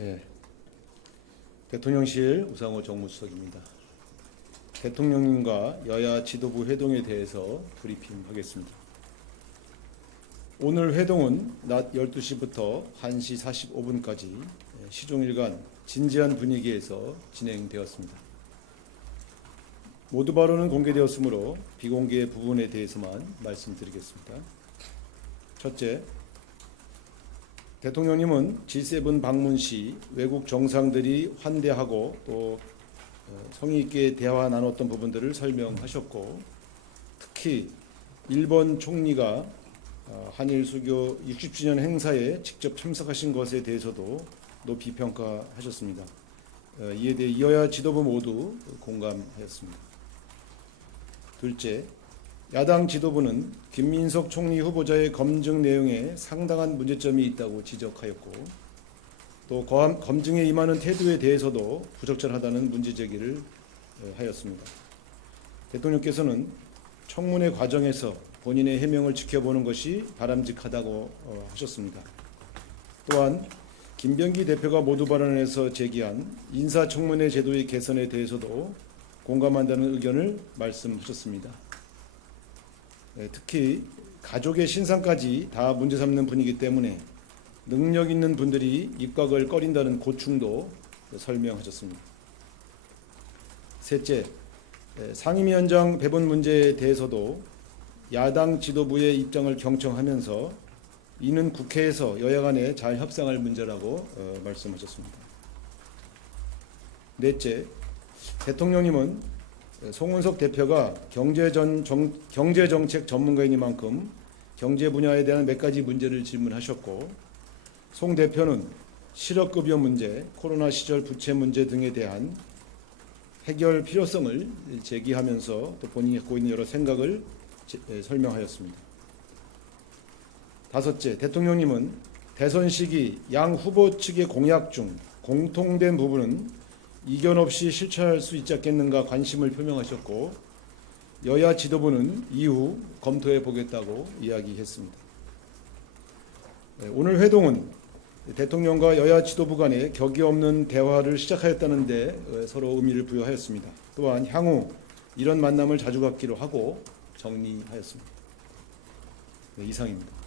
예. 대통령실 우상호 정무수석입니다. 대통령님과 여야 지도부 회동에 대해서 브리핑하겠습니다. 오늘 회동은 낮 12시부터 1시 45분까지 시종일관 진지한 분위기에서 진행되었습니다. 모두 발언은 공개되었으므로 비공개 부분에 대해서만 말씀드리겠습니다. 첫째, 대통령님은 G7 방문 시 외국 정상들이 환대하고 또 어, 성의 있게 대화 나눴던 부분들을 설명하셨고 특히 일본 총리가 어, 한일 수교 60주년 행사에 직접 참석하신 것에 대해서도 높이 평가하셨습니다. 어, 이에 대해 이어야 지도부 모두 공감하였습니다. 둘째, 야당 지도부는 김민석 총리 후보자의 검증 내용에 상당한 문제점이 있다고 지적하였고 또 검증에 임하는 태도에 대해서도 부적절하다는 문제 제기를 어, 하였습니다. 대통령께서는 청문회 과정에서 본인의 해명을 지켜보는 것이 바람직하다고 어, 하셨습니다. 또한 김병기 대표가 모두 발언에서 제기한 인사청문회 제도의 개선에 대해서도 공감한다는 의견을 말씀하셨습니다. 네, 특히 가족의 신상까지 다 문제 삼는 분이기 때문에 능력 있는 분들이 입각을 꺼린다는 고충도 설명하셨습니다. 셋째, 에, 상임위원장 배분 문제에 대해서도 야당 지도부의 입장을 경청하면서 이는 국회에서 여야 간에 잘 협상할 문제라고 어, 말씀하셨습니다. 넷째, 대통령님은 송은석 대표가 경제전 정, 경제정책 전문가이니만큼 경제 분야에 대한 몇 가지 문제를 질문하셨고 송 대표는 실업급여 문제, 코로나 시절 부채 문제 등에 대한 해결 필요성을 제기하면서 또 본인이 갖고 있는 여러 생각을 제- 에, 설명하였습니다. 다섯째, 대통령님은 대선 시기 양 후보 측의 공약 중 공통된 부분은 이견 없이 실천할 수 있지 않겠는가 관심을 표명하셨고 여야 지도부는 이후 검토해 보겠다고 이야기했습니다. 네, 오늘 회동은 대통령과 여야 지도부 간의 격이 없는 대화를 시작하였다는데 어, 서로 의미를 부여하였습니다. 또한 향후 이런 만남을 자주 갖기로 하고 정리하였습니다. 네, 이상입니다.